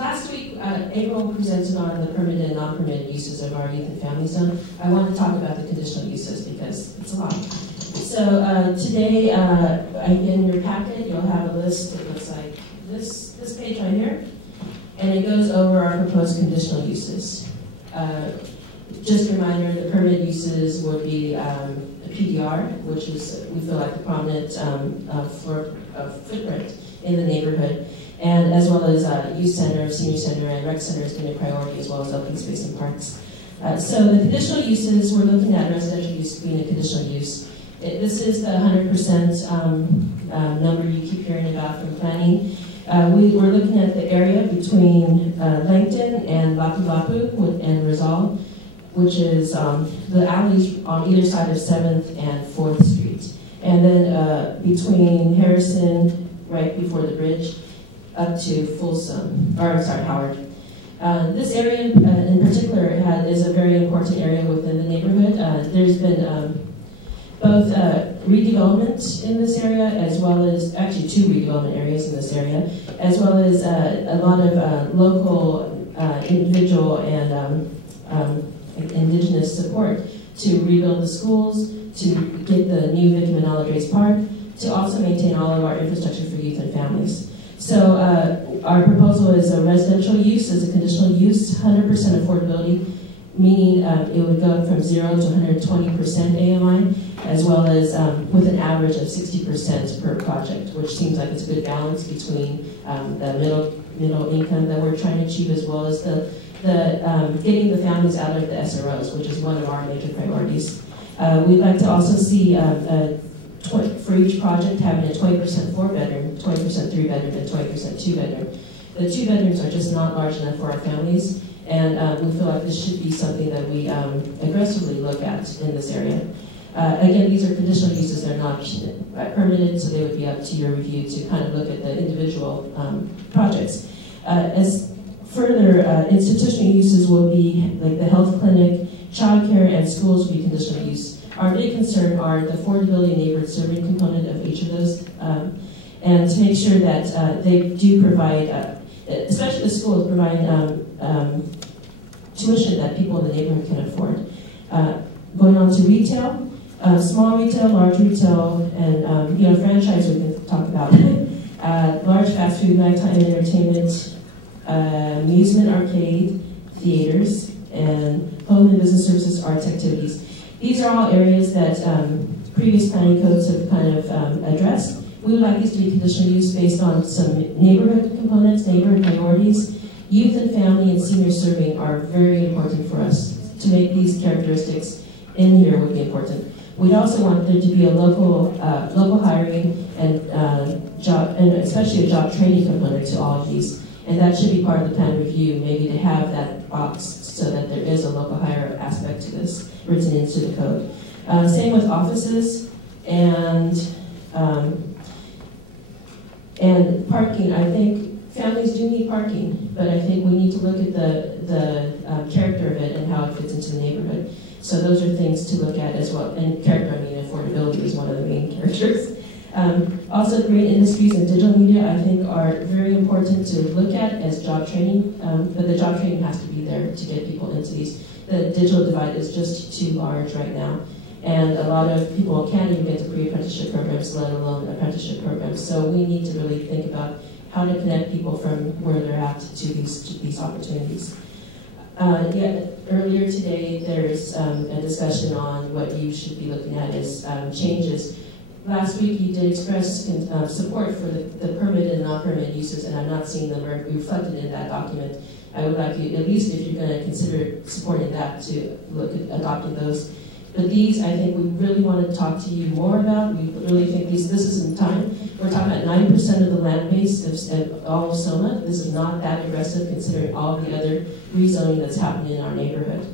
last week, April presented on the permitted and non-permitted uses of our youth and family zone. I want to talk about the conditional uses because it's a lot. So today, in your packet, you'll have a list that looks like this page right here, and it goes over our proposed conditional uses. Just a reminder, the permitted uses would be a PDR, which is, we feel like, the prominent footprint in the neighborhood, and as well as youth center, senior center, and rec centers being a priority, as well as open space and parks. So the conditional uses, we're looking at residential use being a conditional use. This is the 100% number you keep hearing about from planning. We're looking at the area between Langton and Lapu-Lapu and Rizal, which is the alleys on either side of 7th and 4th Street. And then between Harrison, right before the bridge, up to Folsom, or sorry, Howard. This area in particular is a very important area within the neighborhood. There's been both redevelopment in this area, as well as, actually 2 redevelopment areas in this area, as well as a lot of local, individual, and indigenous support to rebuild the schools, to get the new Vicki Manala-Dre's Park, to also maintain all of our infrastructure for youth and families. So our proposal is a residential use as a conditional use, 100% affordability, meaning it would go from 0 to 120% AMI, as well as with an average of 60% per project, which seems like it's a good balance between the middle income that we're trying to achieve, as well as the getting the families out of the SROs, which is one of our major priorities. We'd like to also see for each project having a 20% 4-bedroom, 20% 3-bedroom, and 20% 2-bedroom. The 2 bedrooms are just not large enough for our families, and we feel like this should be something that we aggressively look at in this area. Again, these are conditional uses, they're not permitted, so they would be up to your review to kind of look at the individual projects. As further, institutional uses will be like the health clinic, childcare, and schools will be conditional use. Our big concern are the affordability and neighborhood serving component of each of those, and to make sure that they do provide, especially the schools, provide tuition that people in the neighborhood can afford. Going on to retail, small retail, large retail, and franchise we can talk about. Large fast food, nighttime entertainment, amusement, arcade, theaters, and home and business services, arts activities. These are all areas that previous planning codes have kind of addressed. We would like these to be conditional use based on some neighborhood components, neighborhood priorities. Youth and family and senior serving are very important for us. To make these characteristics in here would be important. We'd also want there to be a local hiring and job, and especially a job training component to all of these. And that should be part of the plan review, maybe to have that box so that there is a local hire aspect to this written into the code. Same with offices and parking. I think families do need parking, but I think we need to look at the character of it and how it fits into the neighborhood. So those are things to look at as well. And character, I mean, affordability is one of the main characters. Also, green industries and digital media, I think, are very important to look at as job training, but the job training has to be there to get people into these. The digital divide is just too large right now, and a lot of people can't even get to pre-apprenticeship programs, let alone apprenticeship programs. So we need to really think about how to connect people from where they're at to these opportunities. Yet earlier today, there's a discussion on what you should be looking at as changes. Last week, you did express support for the permitted and non-permitted uses, and I'm not seeing them reflected in that document. I would like you, at least if you're going to consider supporting that, to look at adopting those. But these, I think we really want to talk to you more about. We really think this isn't time. We're talking about 9% of the land base of all of Soma. This is not that aggressive considering all the other rezoning that's happening in our neighborhood.